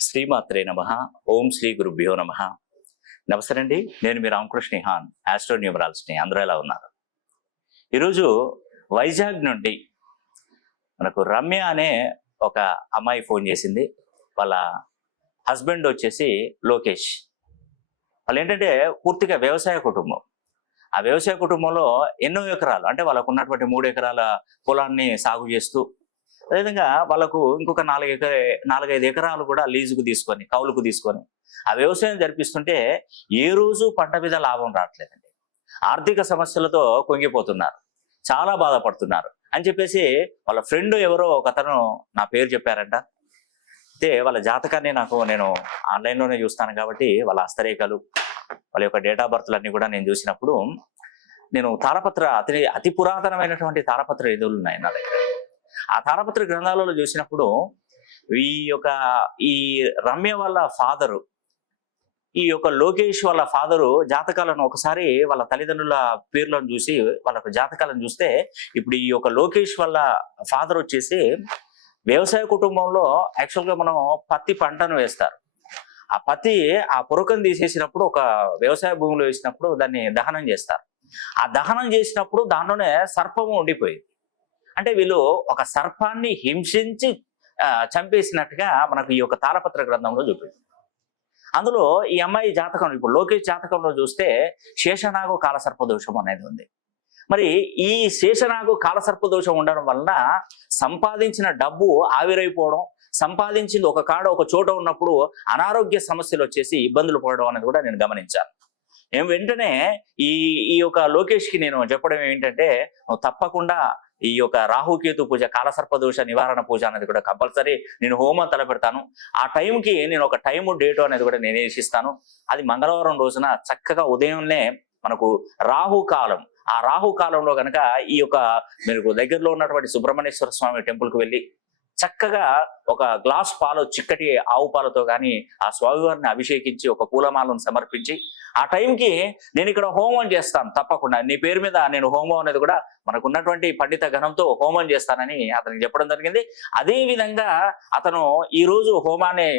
శ్రీమాత్రే నమ. ఓం శ్రీ గురుభ్యో నమ. నమస్తే అండి నేను మీ రామకృష్ణ హాన్ ఆస్ట్రో అందరూ ఎలా ఉన్నారు? ఈరోజు వైజాగ్ నుండి మనకు రమ్య అనే ఒక అమ్మాయి ఫోన్ చేసింది. వాళ్ళ హస్బెండ్ వచ్చేసి లోకేష్. వాళ్ళు ఏంటంటే పూర్తిగా వ్యవసాయ కుటుంబం. ఆ వ్యవసాయ కుటుంబంలో ఎన్నో ఎకరాలు అంటే వాళ్ళకు ఉన్నటువంటి మూడు ఎకరాల పొలాన్ని సాగు చేస్తూ అదేవిధంగా వాళ్ళకు ఇంకొక నాలుగు ఎకర నాలుగైదు ఎకరాలు కూడా లీజుకు తీసుకొని కౌలుకు తీసుకొని ఆ వ్యవసాయం జరిపిస్తుంటే ఏ రోజు పంట మీద లాభం రావట్లేదండి. ఆర్థిక సమస్యలతో కొంగిపోతున్నారు. చాలా బాధపడుతున్నారు. అని చెప్పేసి వాళ్ళ ఫ్రెండ్ ఎవరో ఒక అతను నా పేరు చెప్పారంట. అయితే వాళ్ళ జాతకాన్ని నాకు నేను ఆన్లైన్లోనే చూస్తాను కాబట్టి వాళ్ళ హస్తరేఖలు వాళ్ళ యొక్క డేట్ ఆఫ్ బర్త్లు అన్ని కూడా నేను చూసినప్పుడు నేను తారపత్ర అతి అతి పురాతనమైనటువంటి తారపత్ర ఎదులు ఉన్నాయి నా దగ్గర. ఆ తారపత్ర గ్రంథాలలో చూసినప్పుడు ఈ యొక్క ఈ రమ్య వాళ్ళ ఫాదరు ఈ యొక్క లోకేష్ వాళ్ళ ఫాదరు జాతకాలను ఒకసారి వాళ్ళ తల్లిదండ్రుల పేర్లను చూసి వాళ్ళ జాతకాలను చూస్తే ఇప్పుడు ఈ యొక్క లోకేష్ వాళ్ళ ఫాదర్ వచ్చేసి వ్యవసాయ కుటుంబంలో యాక్చువల్గా మనం పత్తి పంటను వేస్తారు. ఆ పత్తి ఆ పురకను తీసేసినప్పుడు ఒక వ్యవసాయ భూమిలో వేసినప్పుడు దాన్ని దహనం చేస్తారు. ఆ దహనం చేసినప్పుడు దాంట్లోనే సర్పము ఉండిపోయింది. అంటే వీళ్ళు ఒక సర్పాన్ని హింసించి చంపేసినట్టుగా మనకు ఈ యొక్క తాళపత్ర గ్రంథంలో చూపింది అందులో ఈ అమ్మాయి జాతకం ఇప్పుడు లోకేష్ జాతకంలో చూస్తే శేషనాగు కాలసర్ప దోషం అనేది ఉంది. మరి ఈ శేషనాగు కాలసర్ప దోషం ఉండడం వలన సంపాదించిన డబ్బు ఆవిరైపోవడం సంపాదించింది ఒక కాడ ఒక చోట ఉన్నప్పుడు అనారోగ్య సమస్యలు వచ్చేసి ఇబ్బందులు పడడం అనేది కూడా నేను గమనించాను. నేను వెంటనే ఈ ఈ యొక్క లోకేష్కి నేను చెప్పడం ఏంటంటే నువ్వు తప్పకుండా ఈ యొక్క రాహుకేతు పూజ కాలసర్పదోష నివారణ పూజ అనేది కూడా కంపల్సరీ నేను హోమం తలపెడతాను. ఆ టైంకి నేను ఒక టైము డేటు అనేది కూడా నేను వేసిస్తాను అది మంగళవారం రోజున చక్కగా ఉదయంనే మనకు రాహు కాలం ఆ రాహు కాలంలో కనుక ఈ యొక్క మీరు దగ్గరలో ఉన్నటువంటి సుబ్రహ్మణ్యేశ్వర స్వామి టెంపుల్కి వెళ్ళి చక్కగా ఒక గ్లాస్ పాలు చిక్కటి ఆవు పాలతో కానీ ఆ స్వామివారిని అభిషేకించి ఒక పూలమాలను సమర్పించి ఆ టైంకి నేను ఇక్కడ హోమం చేస్తాను తప్పకుండా. నీ పేరు మీద నేను హోమం అనేది కూడా మనకు ఉన్నటువంటి పండిత గణంతో హోమం చేస్తానని అతనికి చెప్పడం జరిగింది. అదే విధంగా అతను ఈ రోజు హోమాన్ని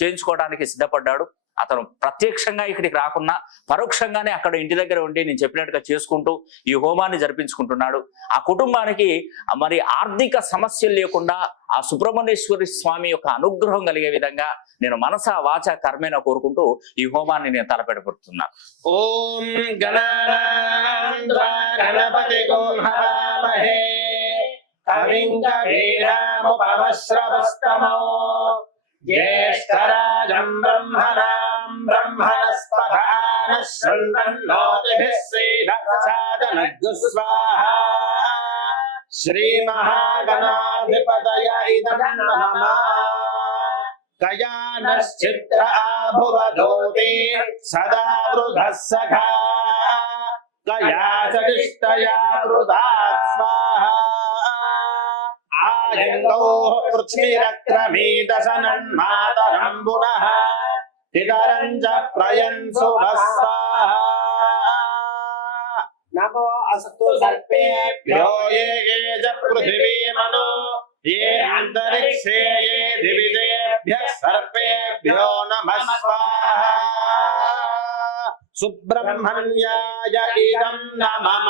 చేయించుకోవడానికి సిద్ధపడ్డాడు. అతను ప్రత్యక్షంగా ఇక్కడికి రాకున్నా పరోక్షంగానే అక్కడ ఇంటి దగ్గర ఉండి నేను చెప్పినట్టుగా చేసుకుంటూ ఈ హోమాన్ని జరిపించుకుంటున్నాడు. ఆ కుటుంబానికి మరి ఆర్థిక సమస్యలు లేకుండా ఆ సుబ్రహ్మణ్యేశ్వరి స్వామి యొక్క అనుగ్రహం కలిగే విధంగా నేను మనస వాచ కర్మేన కోరుకుంటూ ఈ హోమాన్ని నేను తలపెట్టబడుతున్నాను ఓం గణపతి త్వా గణపతిగం హవామహే కవిం కవీరాముపమశ్రవస్తమో జ్యేష్ఠరాజం బ్రహ్మణాం బ్రహ్మణస్పధాన శృణ్వన్నోతిభిः శ్రీధసాదనగ్గు స్వాహా శ్రీమహాగణాధిపతయ ఇదం నమః కయానశ్చిత్ర ఆభువధూతి సదా ఇదరంజ ప్రయంసు నమో అస్తు సర్పేభ్యో ఏ ఏ జ పృథివీమను ఏ అంతరిక్షే ఏ దివిజేభ్య సర్పేభ్యో నమః స్వాహ సుబ్రహ్మణ్యాయ ఇదం నమః